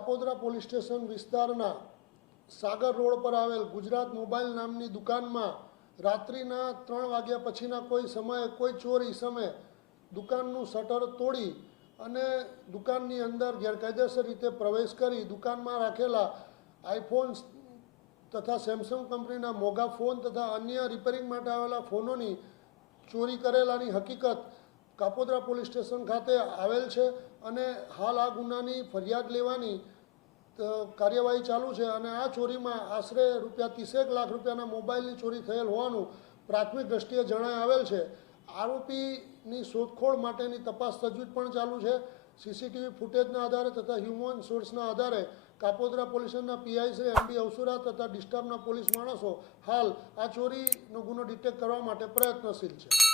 Kapodra police station વિસ્તારના સાગર road પર આવેલ ગુજરાત મોબાઈલ નામની દુકાનમાં રાત્રિના 3 વાગ્યા પછીના કોઈ સમયે કોઈ ચોર ઈસમે દુકાનનું શટર તોડી અને દુકાનની અંદર ગેરકાયદેસર રીતે પ્રવેશ કરી દુકાનમાં રાખેલા આઈફોન તથા સેમસંગ કંપનીના મોંઘા ફોન તથા અન્ય રિપેરિંગ માટે આવેલા ફોનોની ચોરી કરેલાની હકીકત કાપોદ્રા પોલીસ સ્ટેશન ખાતે આવેલ છે અને હાલ આ ગુનાની ફરિયાદ લેવાની કાર્યવાહી ચાલુ છે અને આ ચોરીમાં આશરે ₹30 લાખ રૂપિયાના મોબાઈલની ચોરી થયેલ હોવાનું પ્રાથમિક દ્રષ્ટિએ જણાઈ આવેલ છે। આરોપીની શોધખોળ માટેની તપાસ તજવીજ પણ ચાલુ છે। સીસીટીવી ફૂટેજના આધારે તથા હ્યુમન સોર્સના આધારે કાપોદ્રા પોલીસના પીઆઈ શ્રી MD અવસુરા તથા ડિસ્ટર્બના પોલીસ માણસો હાલ આ ચોરીનો ગુનો ડિટેક્ટ કરવા માટે પ્રયત્નશીલ છે।